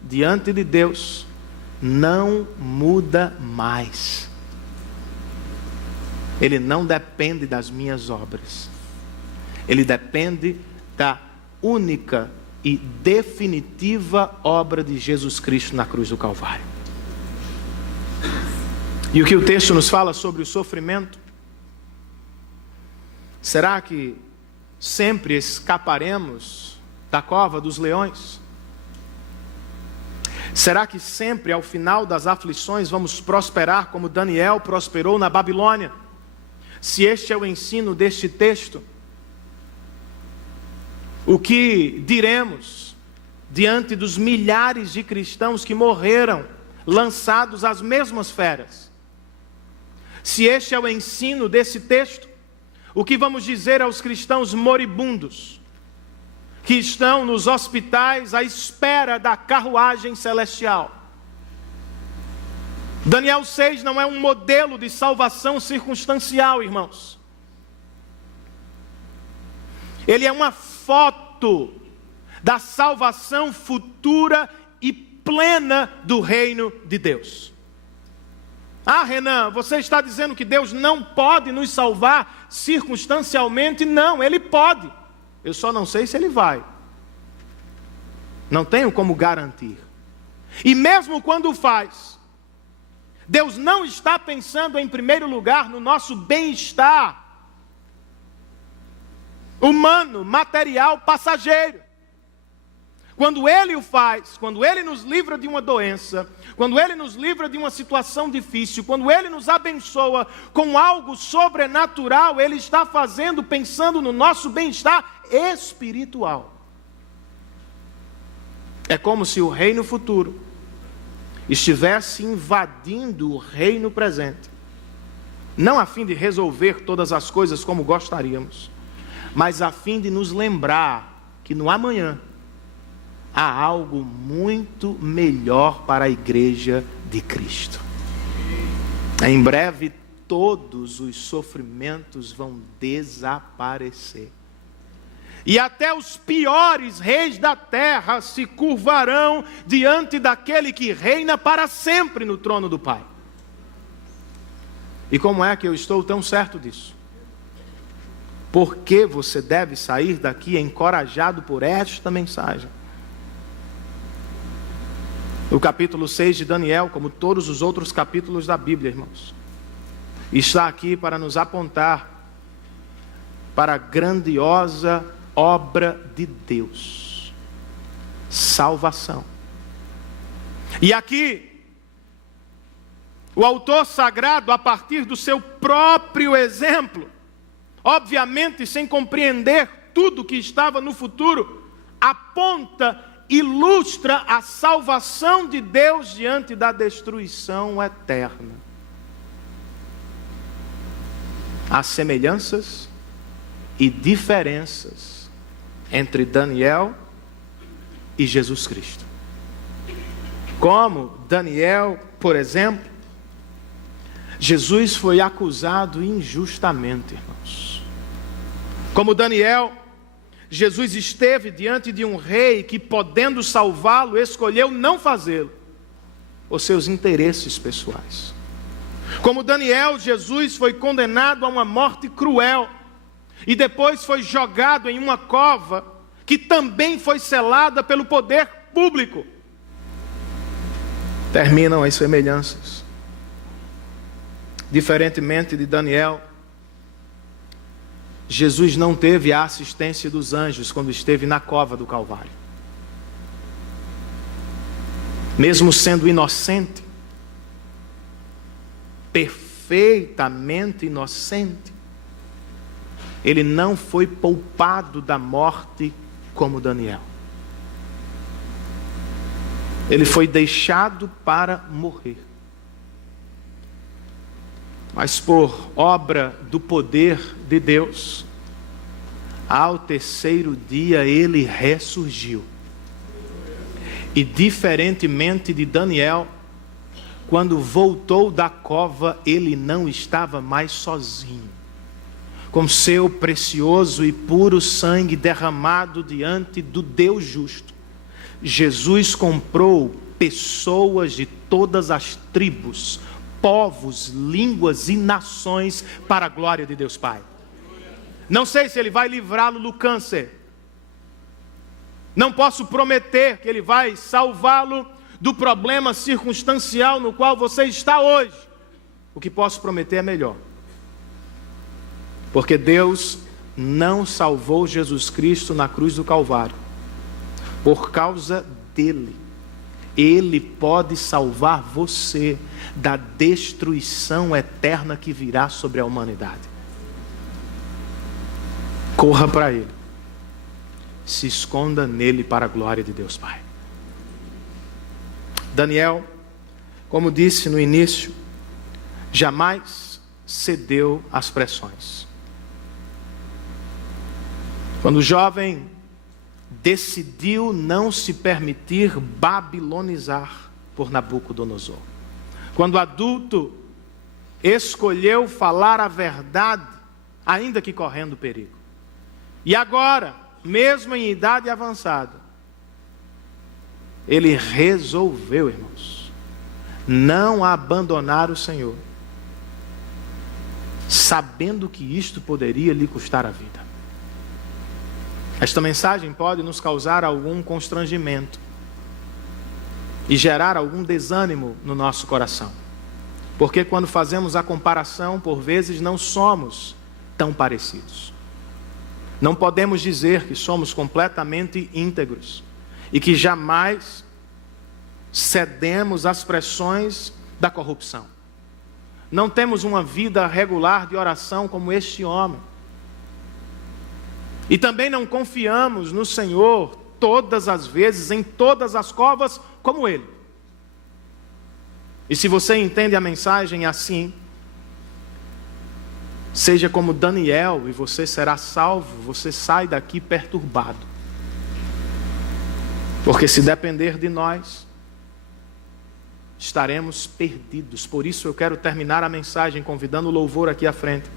diante de Deus não muda mais. Ele não depende das minhas obras. Ele depende da única e definitiva obra de Jesus Cristo na cruz do Calvário. E o que o texto nos fala sobre o sofrimento? Será que sempre escaparemos da cova dos leões? Será que sempre ao final das aflições vamos prosperar como Daniel prosperou na Babilônia? Se este é o ensino deste texto, o que diremos diante dos milhares de cristãos que morreram lançados às mesmas feras? Se este é o ensino desse texto, o que vamos dizer aos cristãos moribundos que estão nos hospitais à espera da carruagem celestial? Daniel 6 não é um modelo de salvação circunstancial, irmãos. Ele é uma foto da salvação futura e plena do reino de Deus. Ah, Renan, você está dizendo que Deus não pode nos salvar circunstancialmente? Não, Ele pode. Eu só não sei se Ele vai. Não tenho como garantir. E mesmo quando faz, Deus não está pensando em primeiro lugar no nosso bem-estar humano, material, passageiro. Quando Ele o faz, quando Ele nos livra de uma doença, quando Ele nos livra de uma situação difícil, quando Ele nos abençoa com algo sobrenatural, Ele está fazendo pensando no nosso bem-estar espiritual. É como se o reino futuro estivesse invadindo o reino presente, não a fim de resolver todas as coisas como gostaríamos, mas a fim de nos lembrar que no amanhã há algo muito melhor para a igreja de Cristo. Em breve todos os sofrimentos vão desaparecer. E até os piores reis da terra se curvarão diante daquele que reina para sempre no trono do Pai. E como é que eu estou tão certo disso? Porque você deve sair daqui encorajado por esta mensagem. O capítulo 6 de Daniel, como todos os outros capítulos da Bíblia, irmãos, está aqui para nos apontar para a grandiosa obra de Deus, salvação. E aqui, o autor sagrado, a partir do seu próprio exemplo, obviamente sem compreender tudo que estava no futuro aponta, ilustra a salvação de Deus diante da destruição eterna. Há semelhanças e diferenças entre Daniel e Jesus Cristo. Como Daniel, por exemplo, Jesus foi acusado injustamente, irmãos. Como Daniel, Jesus esteve diante de um rei que, podendo salvá-lo, escolheu não fazê-lo, por seus interesses pessoais. Como Daniel, Jesus foi condenado a uma morte cruel e depois foi jogado em uma cova que também foi selada pelo poder público. Terminam as semelhanças. Diferentemente de Daniel, Jesus não teve a assistência dos anjos quando esteve na cova do Calvário. Mesmo sendo inocente, perfeitamente inocente, ele não foi poupado da morte como Daniel. Ele foi deixado para morrer. Mas por obra do poder de Deus, ao terceiro dia ele ressurgiu. E diferentemente de Daniel, quando voltou da cova, ele não estava mais sozinho. Com seu precioso e puro sangue derramado diante do Deus justo, Jesus comprou pessoas de todas as tribos, povos, línguas e nações para a glória de Deus Pai. Não sei se Ele vai livrá-lo do câncer. Não posso prometer que Ele vai salvá-lo do problema circunstancial no qual você está hoje. O que posso prometer é melhor. Porque Deus não salvou Jesus Cristo na cruz do Calvário por causa dele. Ele pode salvar você da destruição eterna que virá sobre a humanidade. Corra para Ele. Se esconda nele para a glória de Deus Pai. Daniel, como disse no início, jamais cedeu às pressões. Quando o jovem decidiu não se permitir babilonizar por Nabucodonosor. Quando adulto, escolheu falar a verdade, ainda que correndo perigo. E agora, mesmo em idade avançada, ele resolveu, irmãos, não abandonar o Senhor, sabendo que isto poderia lhe custar a vida. Esta mensagem pode nos causar algum constrangimento e gerar algum desânimo no nosso coração, porque quando fazemos a comparação, por vezes não somos tão parecidos. Não podemos dizer que somos completamente íntegros e que jamais cedemos às pressões da corrupção. Não temos uma vida regular de oração como este homem. E também não confiamos no Senhor todas as vezes, em todas as covas, como ele. E se você entende a mensagem assim, seja como Daniel e você será salvo, você sai daqui perturbado. Porque se depender de nós, estaremos perdidos. Por isso eu quero terminar a mensagem convidando o louvor aqui à frente,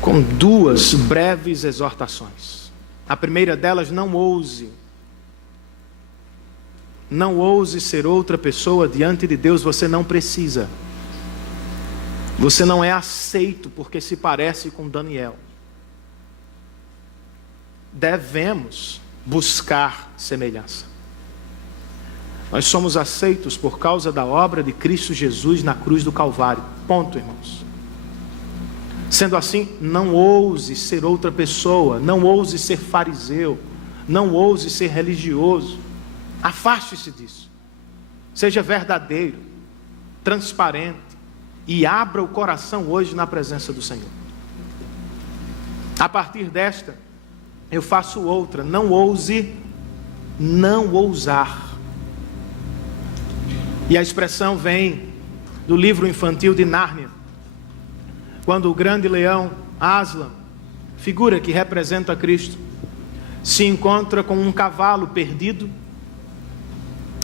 com duas breves exortações. A primeira delas, não ouse ser outra pessoa diante de Deus. Você não precisa. Você não é aceito porque se parece com Daniel. Devemos buscar semelhança. Nós somos aceitos por causa da obra de Cristo Jesus na cruz do Calvário. Ponto, irmãos. Sendo assim, não ouse ser outra pessoa, não ouse ser fariseu, não ouse ser religioso. Afaste-se disso. Seja verdadeiro, transparente e abra o coração hoje na presença do Senhor. A partir desta, eu faço outra: não ouse não ousar. E a expressão vem do livro infantil de Nárnia, quando o grande leão Aslan, figura que representa Cristo, se encontra com um cavalo perdido,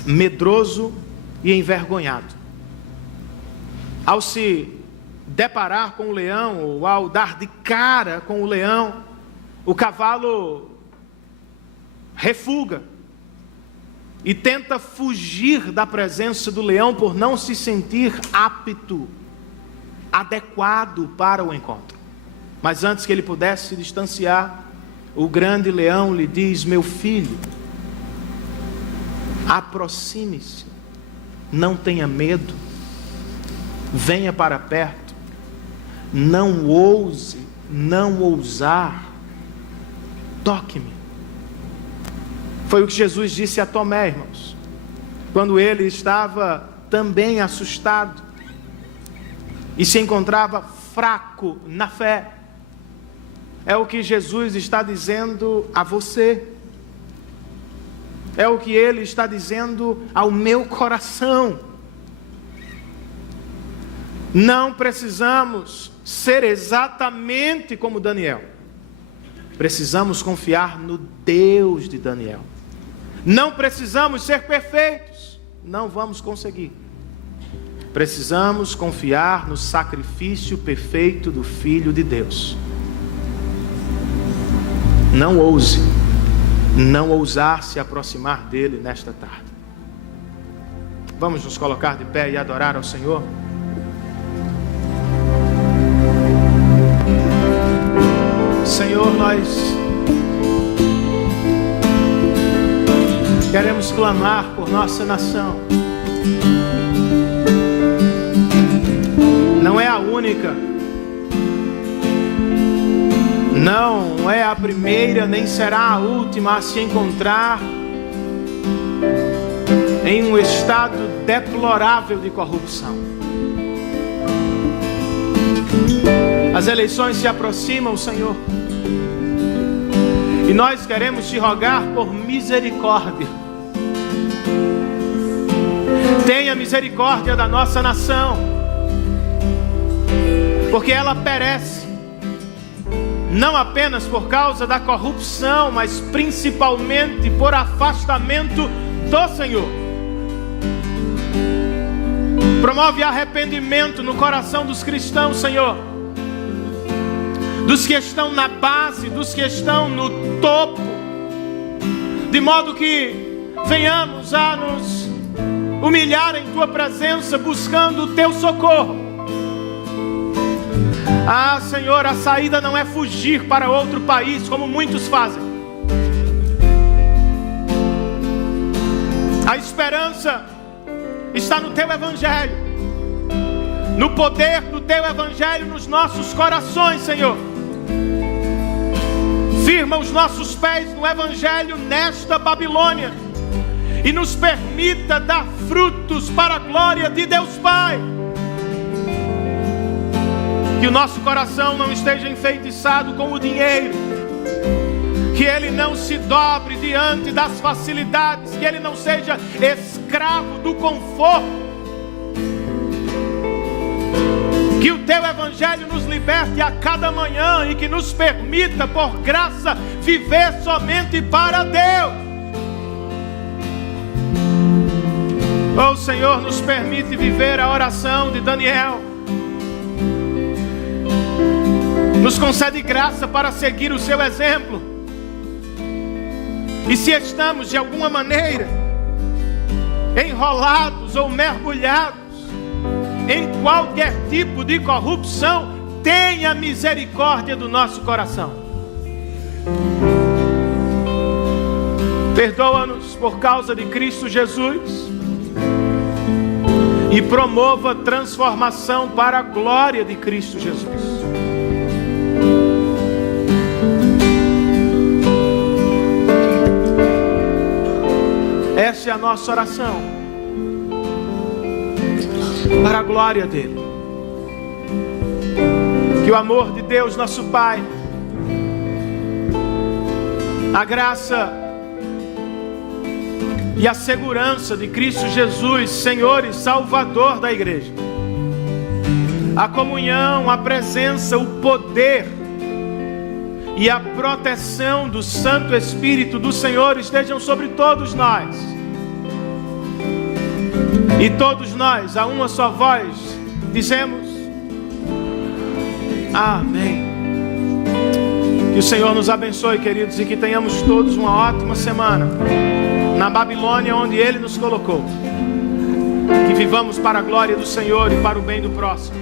medroso e envergonhado. Ao se deparar com o leão, ou ao dar de cara com o leão, o cavalo refuga e tenta fugir da presença do leão por não se sentir apto, adequado para o encontro. Mas antes que ele pudesse se distanciar, o grande leão lhe diz: meu filho, aproxime-se, não tenha medo, venha para perto, não ouse, não ousar, toque-me. Foi o que Jesus disse a Tomé, irmãos, quando ele estava também assustado e se encontrava fraco na fé. É o que Jesus está dizendo a você, é o que Ele está dizendo ao meu coração. Não precisamos ser exatamente como Daniel, precisamos confiar no Deus de Daniel. Não precisamos ser perfeitos, não vamos conseguir. Precisamos confiar no sacrifício perfeito do Filho de Deus. Não ouse não ousar se aproximar dele nesta tarde. Vamos nos colocar de pé e adorar ao Senhor. Senhor, nós queremos clamar por nossa nação. Não é a única, não é a primeira, nem será a última a se encontrar em um estado deplorável de corrupção. As eleições se aproximam, Senhor, e nós queremos te rogar por misericórdia. Tenha misericórdia da nossa nação, porque ela perece, não apenas por causa da corrupção, mas principalmente por afastamento do Senhor. Promove arrependimento no coração dos cristãos, Senhor, dos que estão na base, dos que estão no topo, de modo que venhamos a nos humilhar em Tua presença, buscando o Teu socorro. Ah, Senhor, a saída não é fugir para outro país, como muitos fazem. A esperança está no Teu Evangelho, no poder do Teu Evangelho nos nossos corações, Senhor. Firma os nossos pés no Evangelho nesta Babilônia e nos permita dar frutos para a glória de Deus Pai. Que o nosso coração não esteja enfeitiçado com o dinheiro, que ele não se dobre diante das facilidades, que ele não seja escravo do conforto. Que o Teu Evangelho nos liberte a cada manhã e que nos permita, por graça, viver somente para Deus. Oh, Senhor, nos permite viver a oração de Daniel. Nos concede graça para seguir o Seu exemplo. E se estamos de alguma maneira enrolados ou mergulhados em qualquer tipo de corrupção, tenha misericórdia do nosso coração. Perdoa-nos por causa de Cristo Jesus e promova transformação para a glória de Cristo Jesus. Essa é a nossa oração, para a glória dEle. Que o amor de Deus, nosso Pai, a graça e a segurança de Cristo Jesus, Senhor e Salvador da igreja, a comunhão, a presença, o poder e a proteção do Santo Espírito do Senhor estejam sobre todos nós. E todos nós, a uma só voz, dizemos: amém. Que o Senhor nos abençoe, queridos, e que tenhamos todos uma ótima semana na Babilônia, onde Ele nos colocou. Que vivamos para a glória do Senhor e para o bem do próximo.